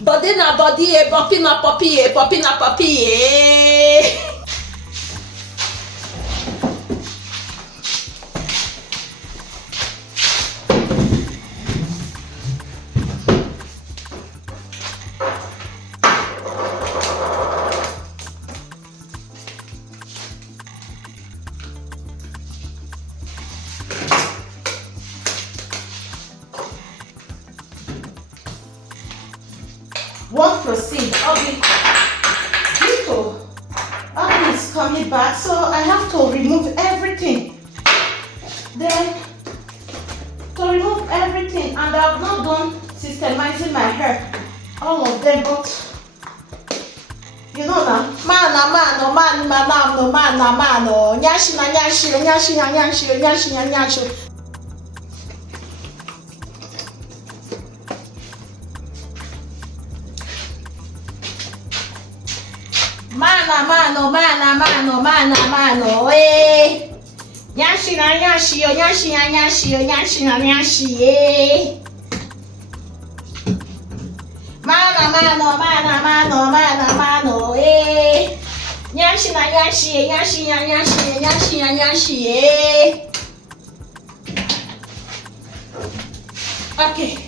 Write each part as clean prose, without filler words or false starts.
Body na body, poppy na poppy, poppy na poppy. Won't proceed. Obi is coming back, so I have to remove everything. Then to remove everything, and I've not done systemizing my hair, all of them, but you know now, nyashi na nyashi, nyashi na nyashi, nyashi na nyashi. Mano, eh. Nyashi na nyashi, nyashi na nyashi, nyashi na nyashi, eh. Mano, eh. Nyashi na nyashi, nyashi na nyashi, nyashi na nyashi, eh. Okay,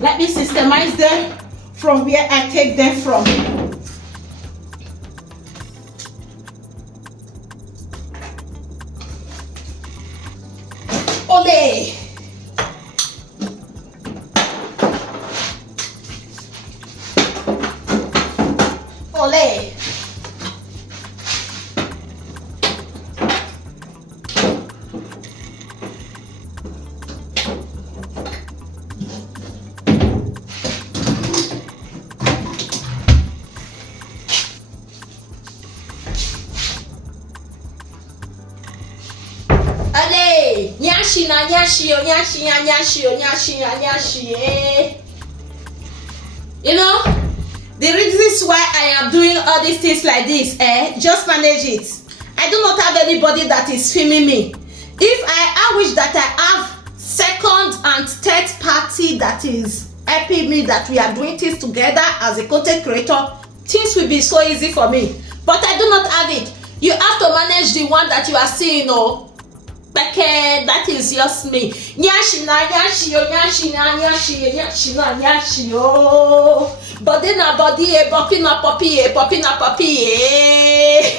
let me systemize them from where I take them from. Ole! Ole! Nyashi na nyashi, nyashi na nyashi, nyashi na nyashi, eh. You know, the reasons why I am doing all these things like this, just manage it. I do not have anybody that is filming me. If I wish that I have second and third party that is helping me, that we are doing things together as a content creator, things will be so easy for me. But I do not have it. You have to manage the one that you are seeing, oh. Okay, that is just me. Nyashi na nyashi, nyashi na nyashi, nyashi na nyashi, oh. Body na body, poppy na poppy, poppy na poppy, eh.